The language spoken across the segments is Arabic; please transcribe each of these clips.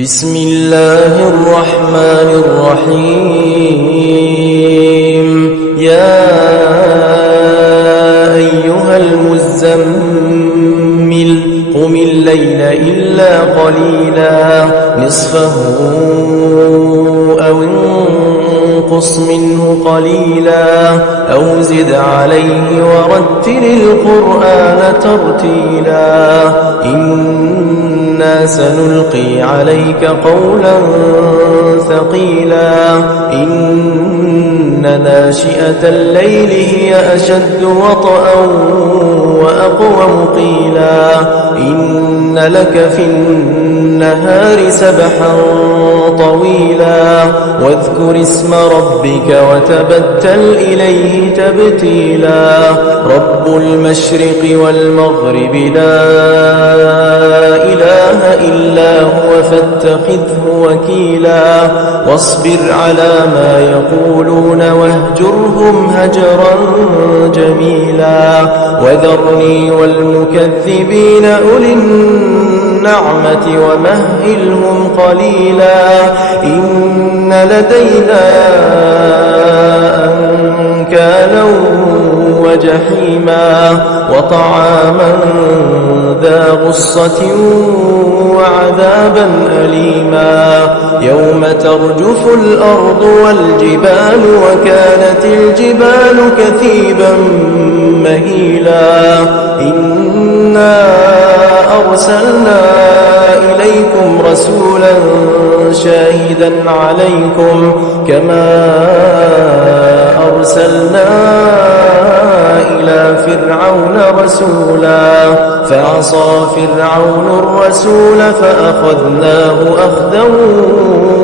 بسم الله الرحمن الرحيم يا أيها المزمل قم الليل إلا قليلا نصفه أو انقص منه قليلا أو زد عليه ورتل القرآن ترتيلا إنا سنلقي عليك قولا ثقيلا إن ناشئة الليل هي أشد وطئا وأقوم قيلا إن لك في النهار سبحا طويلا واذكر اسم ربك وتبتل إليه تبتيلا رب المشرق والمغرب لا إله إلا هو فاتخذه وكيلا واصبر على ما يقولون واهجرهم هجرا جميلا وذرني والمكذبين أولي النعمة ومهلهم قليلا إن لدينا أنكالا وجحيما وطعاما ذا غصة وعذابا أليما يوم ترجف الأرض والجبال وكانت الجبال كثيبا مهيلا إنا أرسلنا إليكم رسولا شاهدا عليكم كما أرسلنا إلى فرعون رسولا فعصى فرعون الرسول فأخذناه أخذا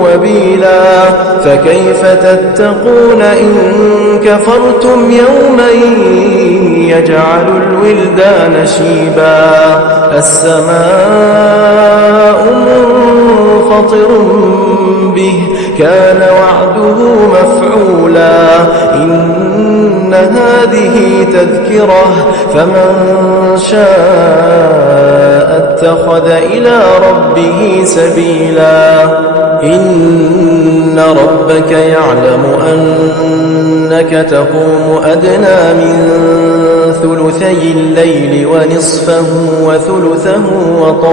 وبيلا فكيف تتقون إن كفرتم يوما يجعل الولدان شيبا السماء منفطر به كان وعده مفعولا إن هذه تذكرة فمن شاء اتخذ إلى ربه سبيلا إن ربك يعلم أنك تقوم أدنى من ثلثي الليل ونصفه وثلثه وطائفة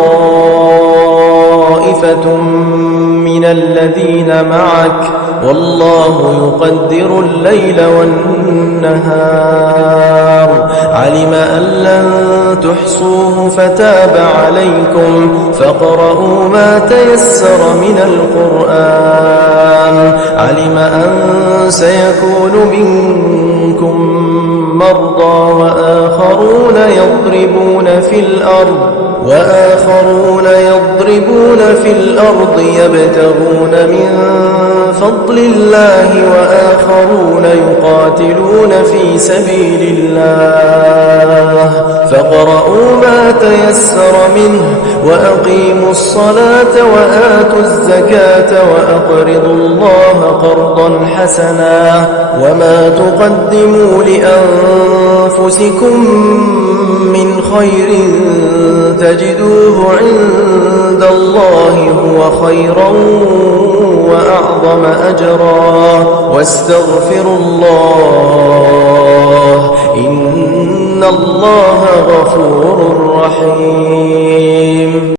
من الذين معك والله يقدر الليل والنهار علم أن لن تحصوه فتاب عليكم فاقرؤوا ما تيسر من القرآن علم أن سيكون منكم مرضى وآخرون يضربون في الأرض يبتغون من فضل الله وآخرون يقاتلون في سبيل الله فاقرؤوا ما تيسر منه وأقيموا الصلاة وآتوا الزكاة وأقرضوا الله قرضا حسنا وما تقدموا لأنفسكم من خير تجدوه عند الله هو خيرا وأعظم أجرا واستغفروا الله إن الله غفور رحيم